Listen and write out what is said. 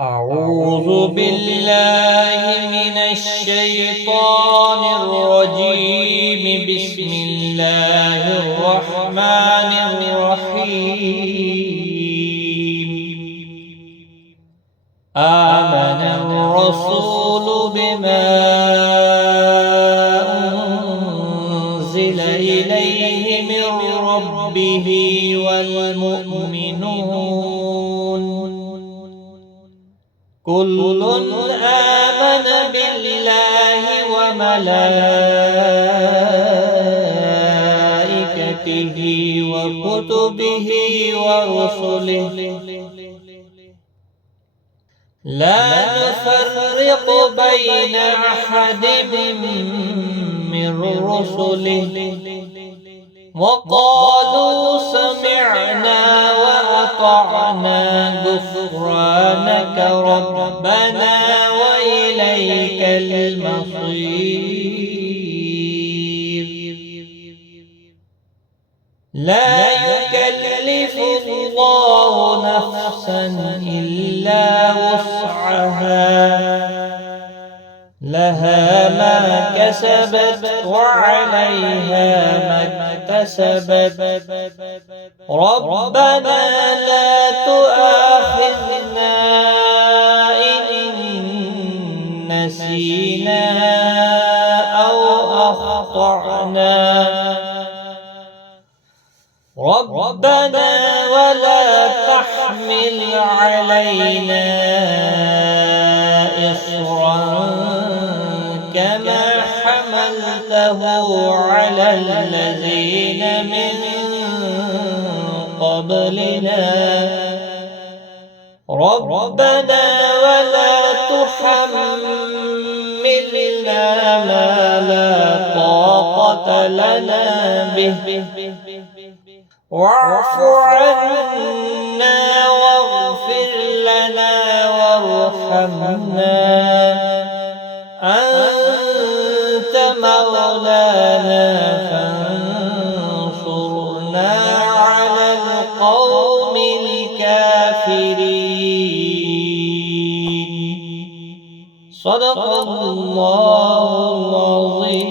أعوذ بالله من الشيطان الرجيم. بسم الله الرحمن الرحيم. آمن الرسول بما أنزل إليه من ربه والمؤمنون كل آمن بالله وملائكته وكتبه ورسله لا نفرق بين أحد من رسله وقالوا سمعنا وأطعنا غفرانك ربنا وإليك المصير. لا يكلف الله نفسا إلا وسعها لها ما كسبت وعليها ما اكتسبت ربنا لا تؤاخذنا إن نسينا أو أخطأنا ربنا ولا تحمل علينا إصرا كما حملته على الذين من قبلنا ربنا ولا تحملنا ما لا طاقة لنا به واعف عنا واغفر لنا وارحمنا أنت مولانا فانصرنا على القوم الكافرين. صدق الله العظيم.